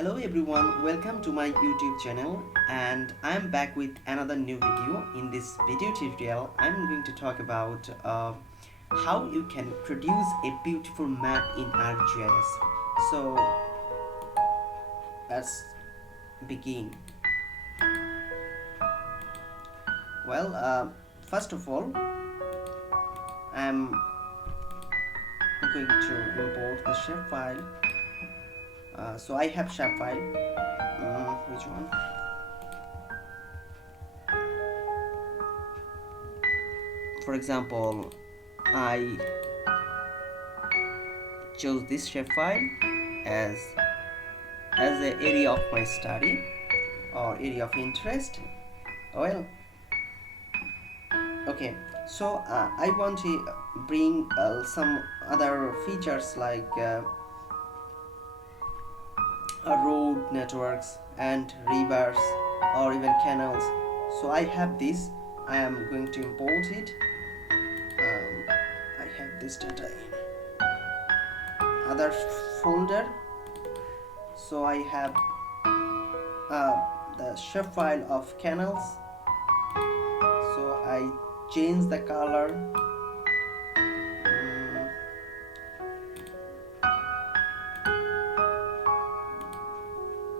Hello everyone, welcome to my YouTube channel and I'm back with another new video. In this video tutorial, I'm going to talk about how you can produce a beautiful map in ArcGIS. So let's begin. Well, first of all, I'm going to import the shapefile. So I have shapefile. Which one? For example, I chose this shapefile as the area of my study or area of interest. Well, okay. So I want to bring some other features like road networks and rivers or even canals. So I have this. I am going to import it. I have this data in other folder. So I have the shapefile of canals. So I change the color.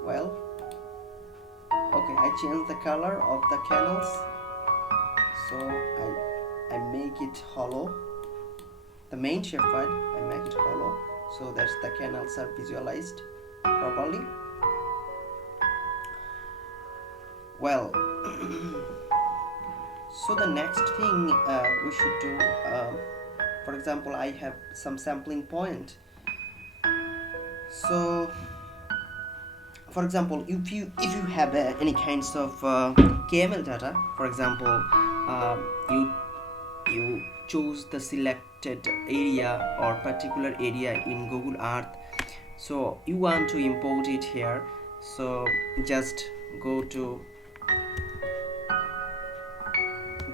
Well, okay, I change the color of the canals. So I make it hollow. The main shapefile I make it hollow so that the canals are visualized properly. Well, so the next thing we should do, for example, I have some sampling point. So for example, if you have any kinds of KML data, for example, you choose the selected area or particular area in Google Earth, so you want to import it here. So just go to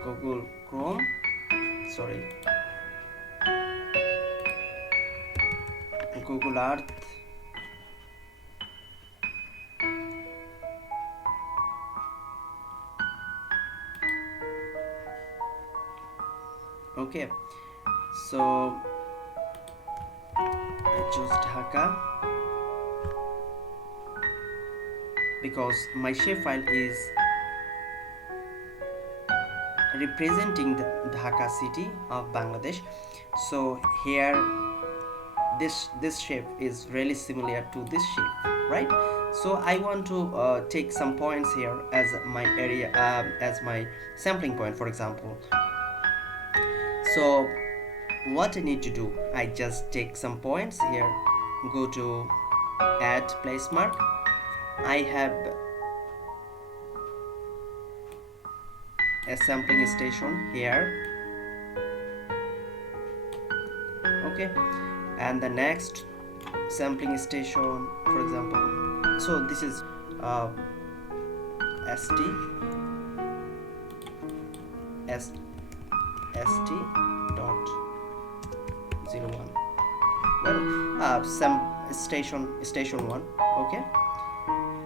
Google Chrome, Google Earth. Okay, so I choose Dhaka because my shapefile is representing the Dhaka city of Bangladesh. So here this shape is really similar to this shape, right? So I want to take some points here as my area, as my sampling point, for example. So what I need to do, I just take some points here, go to add place mark. I have a sampling station here. Okay, and the next sampling station, for example, so this is st dot 01. Well, some station 1. Okay,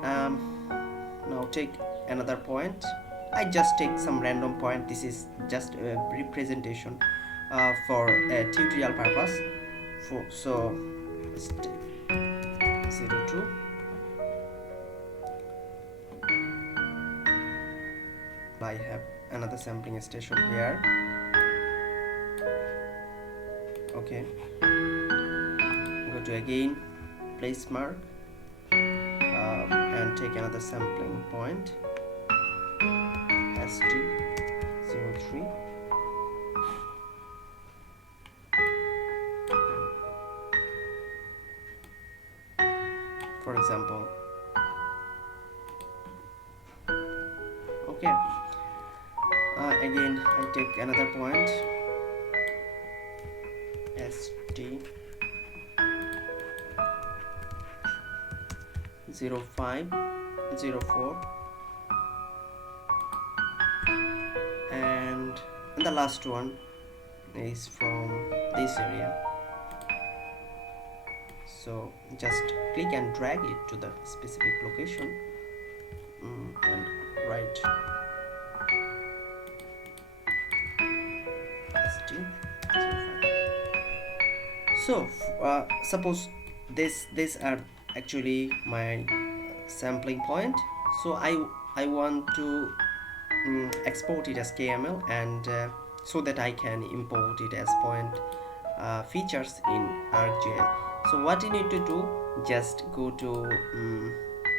now take another point. I just take some random point. This is just a representation for a tutorial purpose. So 02. I have another sampling station here. Okay, go to again place mark and take another sampling point, st03. For example, okay, again I take another point, st0504, and the last one is from this area. So just click and drag it to the specific location, and write ST05. So suppose these are actually my sampling point. So I want to export it as KML, and so that I can import it as point features in ArcGIS. So what you need to do, just go to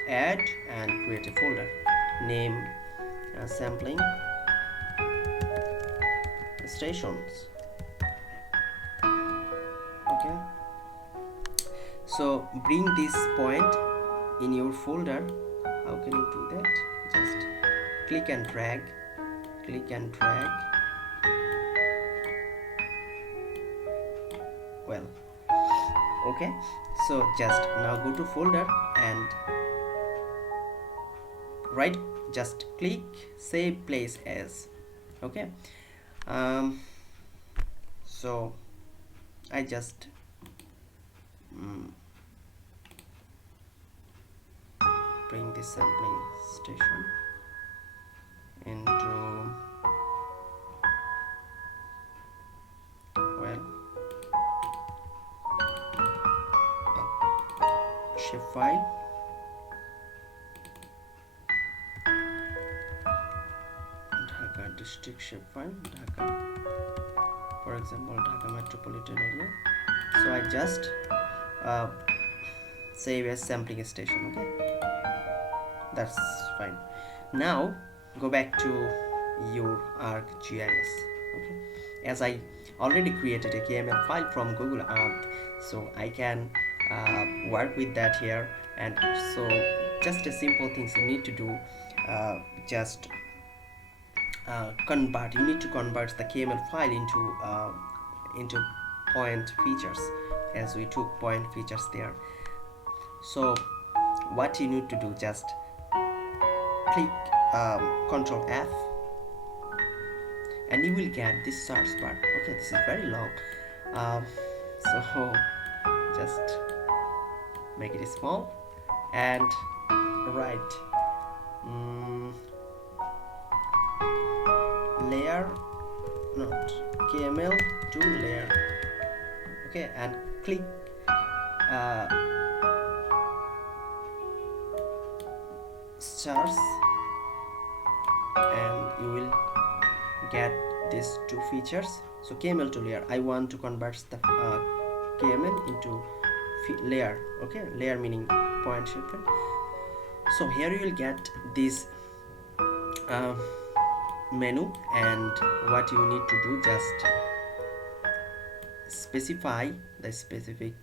add and create a folder, name sampling stations. Okay, so bring this point in your folder. How can you do that? Just click and drag, click and drag. Well, okay, so just now go to folder and right, just click save place as. Okay, so I just bring this sampling station into, well, shapefile, Dhaka district shapefile, Dhaka, for example Dhaka metropolitan area. So I just save as sampling station. Okay, that's fine. Now go back to your ArcGIS. Okay, as I already created a KML file from Google Earth, so I can work with that here. And so just a simple things you need to do, just convert, you need to convert the KML file into point features, as we took point features there. So what you need to do, just click Ctrl F, and you will get this search bar. Okay, this is very long, so just make it small and write layer, not KML to layer. Okay, and click stars, and you will get these two features. So KML to layer, I want to convert the KML into layer. Okay, layer meaning point shape. So here you will get this menu, and what you need to do, just specify the specific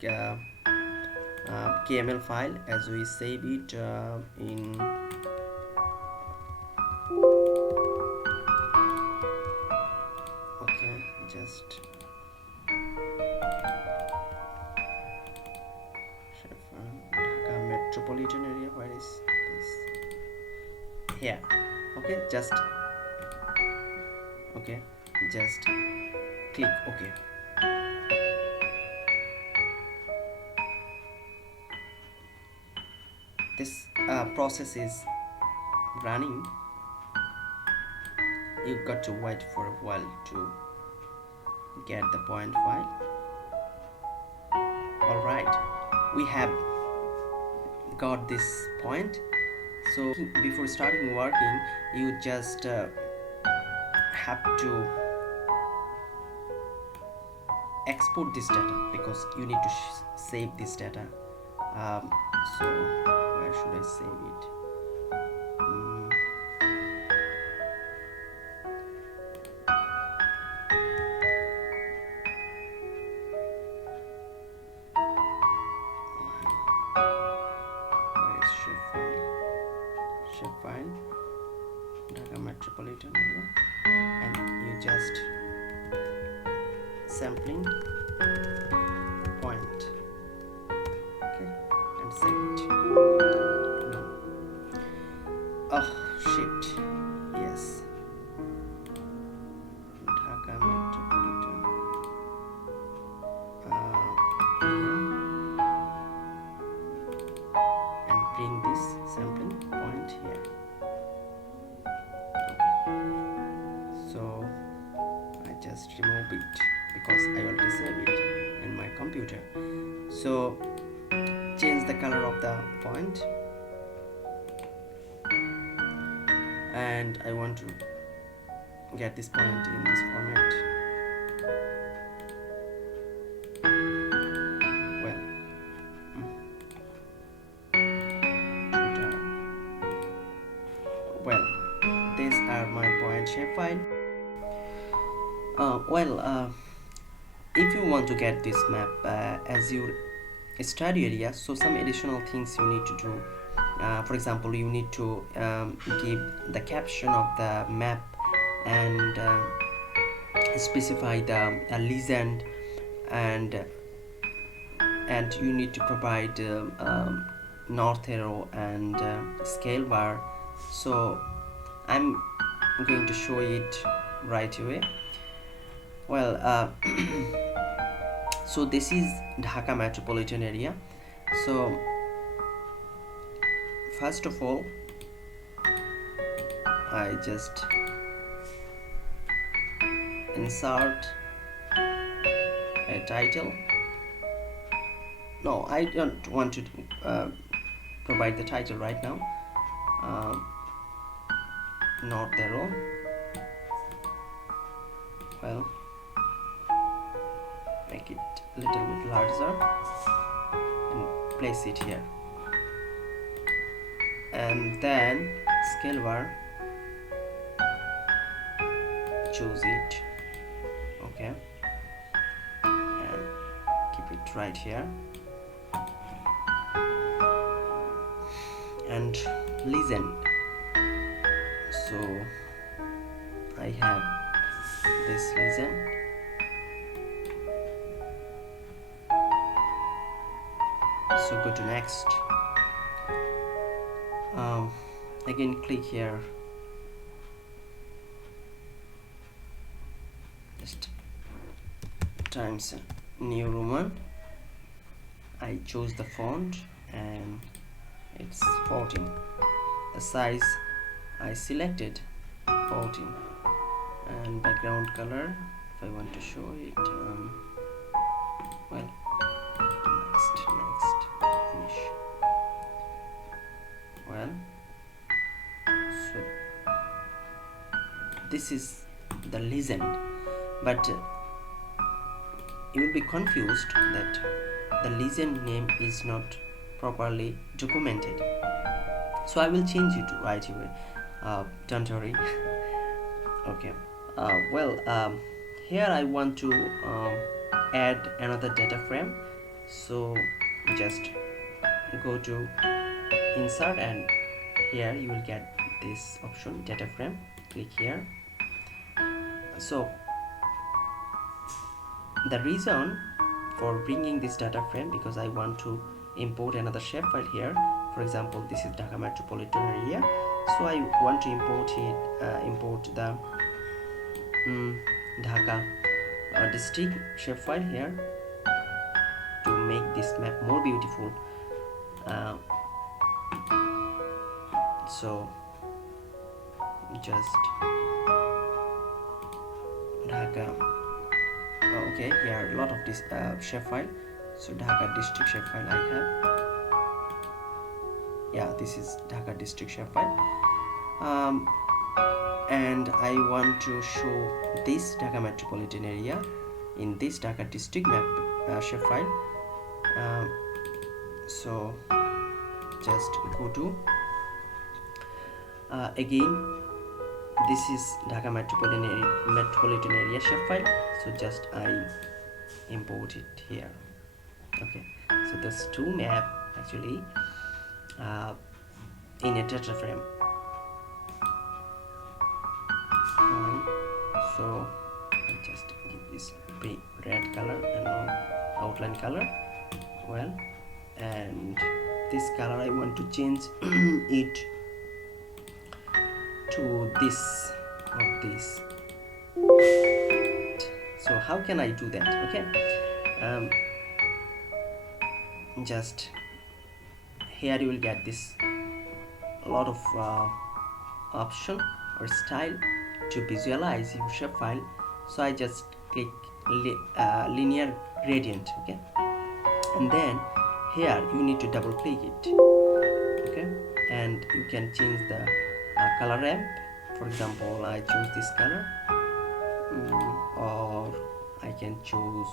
KML file as we save it in okay, just Dhaka metropolitan area. Where is this? Here. Okay, just okay, just click OK. This process is running. You got to wait for a while to get the point file. Alright, we have got this point. So before starting working, you just have to export this data, because you need to save this data. So where should I save it? Where is shapefile Dhaka metropolitan area, and you just sampling point. Okay, and save it. No. Oh shit. Yes. Dhaka metropolitan. because I already saved it in my computer. So change the color of the font, and I want to get this point in this format. Well, too dark. Well, these are my point shapefile. If you want to get this map as your study area, so some additional things you need to do. For example, you need to give the caption of the map and specify the legend, and you need to provide north arrow and scale bar. So I'm going to show it right away. Well, so this is Dhaka metropolitan area. So first of all, I just insert a title. No, I don't want to provide the title right now. North arrow. Well, make it a little bit larger and place it here, and then scale bar, choose it, okay, and keep it right here, and listen. So I have this listen. So go to next. Again click here, just Times New Roman. I choose the font and it's 14. The size I selected 14, and background color, if I want to show it, well, next finish. Well, so this is the legend, but you will be confused that the legend name is not properly documented. So I will change it right away. Don't worry. Okay. Here I want to add another data frame. So just go to insert, and here you will get this option, data frame. Click here. So the reason for bringing this data frame, because I want to import another shapefile here. For example, this is Dhaka metropolitan area, so I want to import the Dhaka district shapefile here to make this map more beautiful. So just Dhaka. Okay, here are a lot of this shapefile. So Dhaka district shapefile I have. Yeah, this is Dhaka district shapefile, and I want to show this Dhaka metropolitan area in this Dhaka district map shapefile. So just go to again, this is Dhaka metropolitan area shapefile. So just I import it here. Okay, so there's two map actually in a data frame. So I just give this big red color and outline color. Well, and this color I want to change it to this or this. So how can I do that? Okay, just here you will get this a lot of option or style to visualize your shapefile. So I just click linear gradient. Okay, and then here you need to double click it. Okay, and you can change the color ramp. For example, I choose this color, or I can choose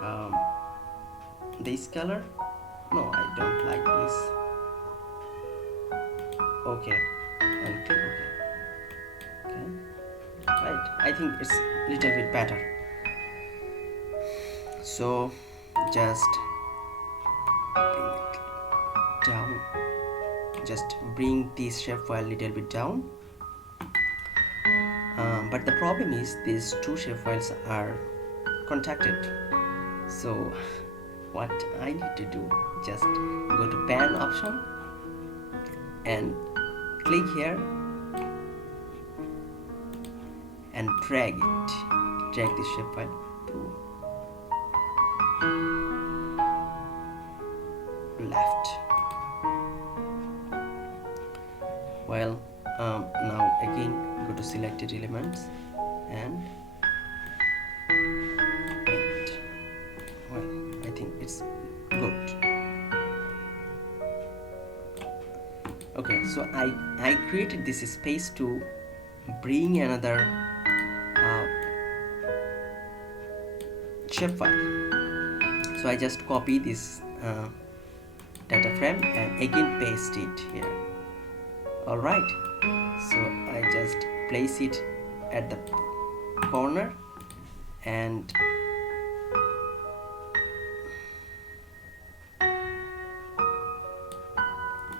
um, this color. No, I don't like this. Okay, and click OK. Okay, right, I think it's a little bit better. So just bring it down, just bring this shapefile a little bit down. But the problem is these two shapefiles are contacted. So what I need to do, just go to pan option and click here and drag this shapefile to left. Well, now again go to selected elements and it. Well, I think it's good. Okay, so I created this space to bring another shapefile. So I just copy this data frame and again paste it here. Alright, so I just place it at the corner and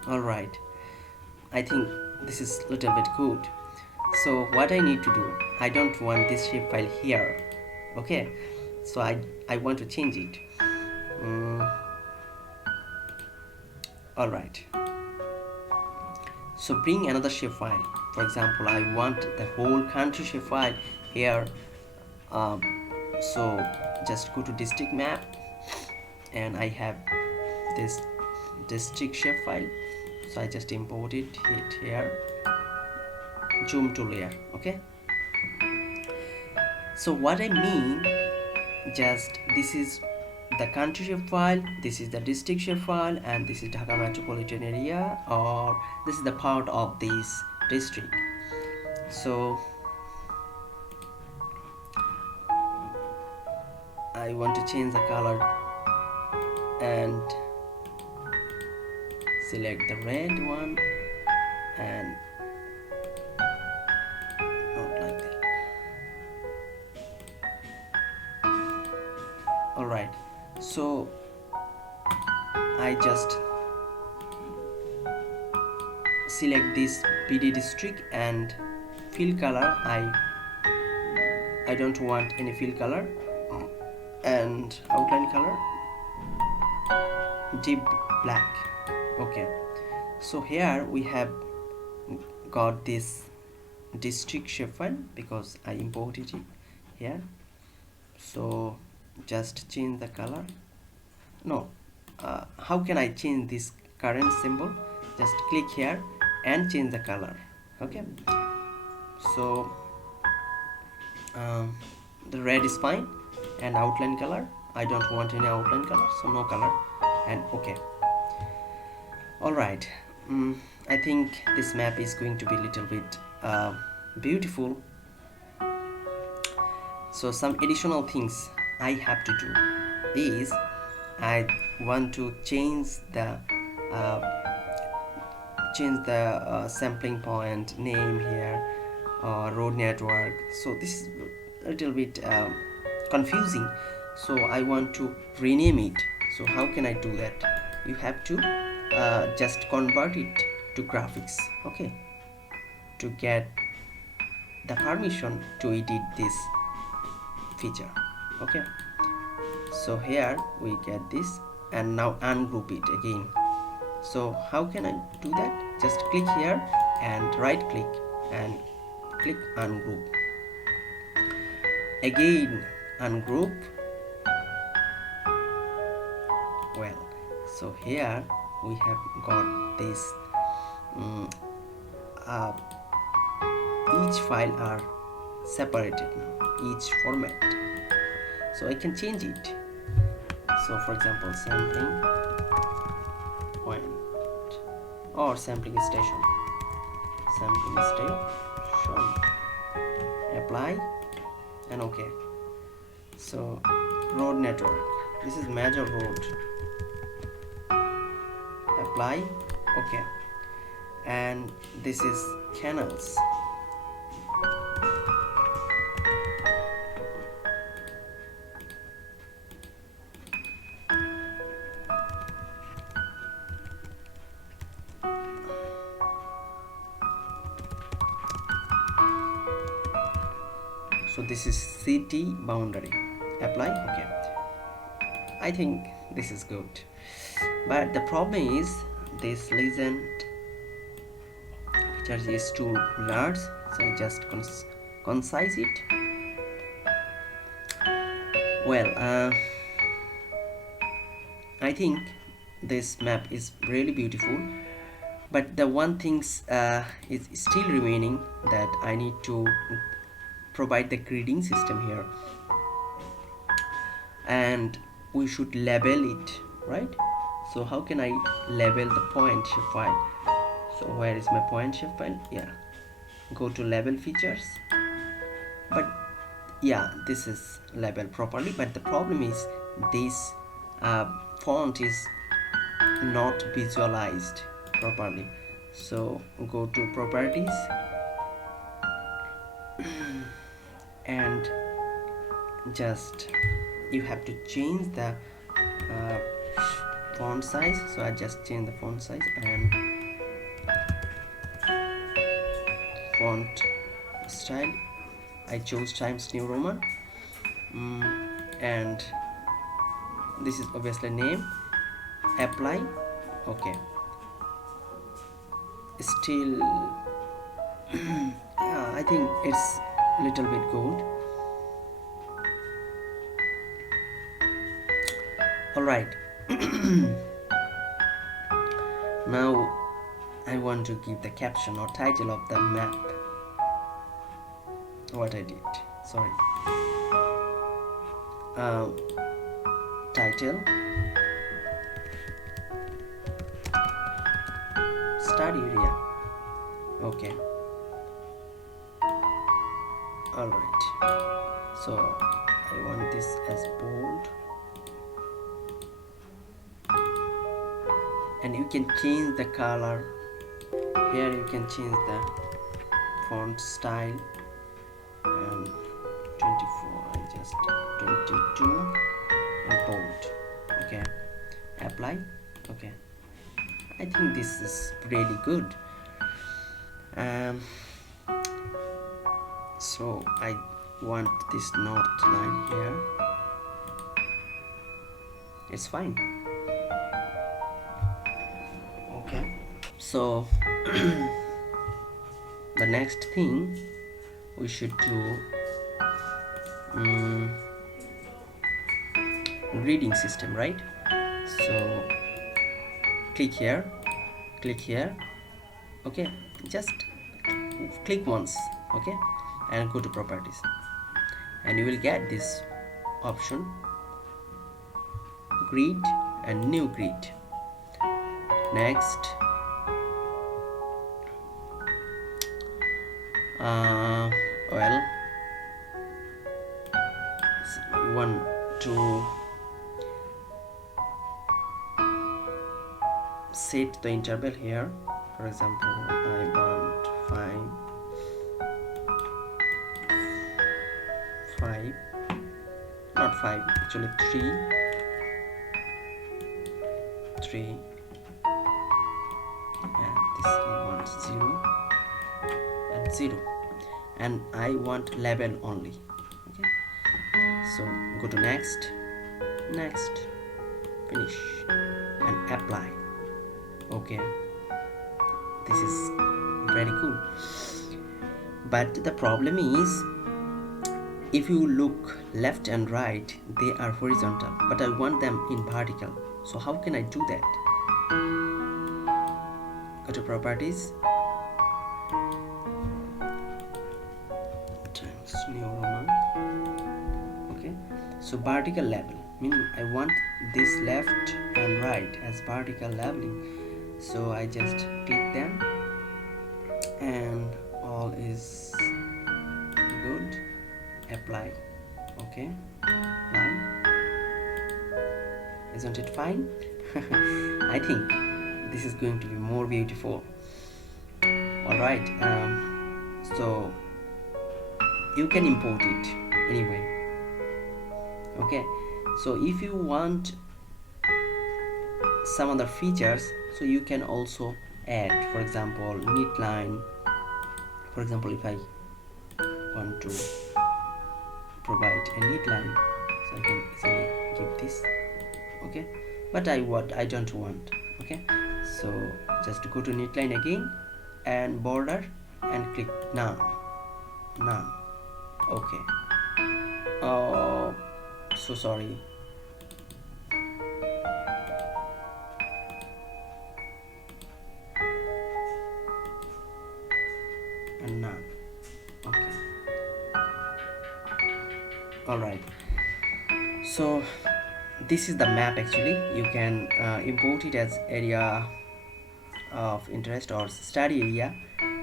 alright, I think this is a little bit good. So what I need to do, I don't want this shapefile here. Okay, so I want to change it. Alright, so bring another shapefile. For example, I want the whole country shapefile here. So just go to district map and I have this district shapefile, so I just import it, hit here, zoom to layer. Okay, so what I mean, just this is the country shapefile, this is the district shapefile, and this is Dhaka metropolitan area, or this is the part of this district. So I want to change the color and select the red one and not like that. Alright, so I just select this PD district and fill color. I don't want any fill color, and outline color deep black. Okay, so here we have got this district shapefile because I imported it here. So just change the color. No, how can I change this current symbol? Just click here and change the color. Okay, so the red is fine, and outline color, I don't want any outline color, so no color, and okay. Alright, I think this map is going to be a little bit beautiful. So some additional things I have to do is I want to change the sampling point name here, road network. So this is a little bit confusing, so I want to rename it. So how can I do that? You have to just convert it to graphics, okay, to get the permission to edit this feature. Okay, so here we get this, and now ungroup it again. So how can I do that? Just click here and right click and click ungroup. Again ungroup. Well, so here we have got this each file are separated now, each format. so I can change it. So for example, sampling point or sampling station, apply and okay. So road network, this is major road, apply, okay. And this is canals, so this is city boundary, apply, okay. I think this is good, but the problem is this legend feature is too large, so I just concise it. Well, I think this map is really beautiful, but the one things is still remaining, that I need to provide the grading system here, and we should label it, right? So how can I label the point shapefile? So where is my point shapefile? Yeah, go to label features, but yeah, this is labeled properly, but the problem is this font is not visualized properly. So go to properties and just you have to change the font size. So I just change the font size and font style, I chose Times New Roman, and this is obviously name, apply, okay. Still yeah, I think it's little bit good. Alright. Now I want to give the caption or title of the map. What I did, sorry. Title, study area, okay. Alright, so I want this as bold, and you can change the color here. You can change the font style, and 24, I just 22 and bold, okay. Apply, okay. I think this is really good. So I want this north line here, it's fine, okay. So the next thing we should do, reading system, right? So click here, okay. Just click once, okay, and go to properties, and you will get this option, grid and new grid. Next, well, we want to set the interval here. For example, I want 5, not 5, actually 3, and this I want 0 and 0, and I want label only, okay. So go to next, finish, and apply, okay. This is very cool, but the problem is, if you look left and right, they are horizontal, but I want them in vertical. So how can I do that? Go to properties, Times New Roman, okay. So vertical label, meaning I want this left and right as vertical labeling. So I just click them and all is good. Apply. Okay, now isn't it fine? I think this is going to be more beautiful. All right, so you can import it anyway. Okay, so if you want some other features, so you can also add, for example, neat line. For example, if I want to provide a neat line, so I can easily give this. Okay, but I don't want. Okay, so just go to neat line again and border and click none. Okay, oh, so sorry. And none. Okay, all right. So this is the map. Actually, you can import it as area of interest or study area,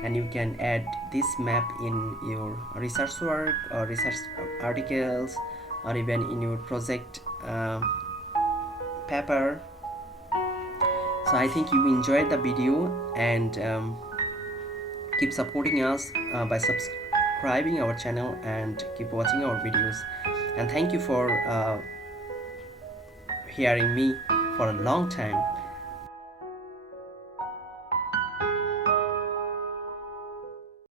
and you can add this map in your research work or research articles, or even in your project paper. So I think you enjoyed the video, and keep supporting us by subscribing our channel and keep watching our videos. And thank you for hearing me for a long time.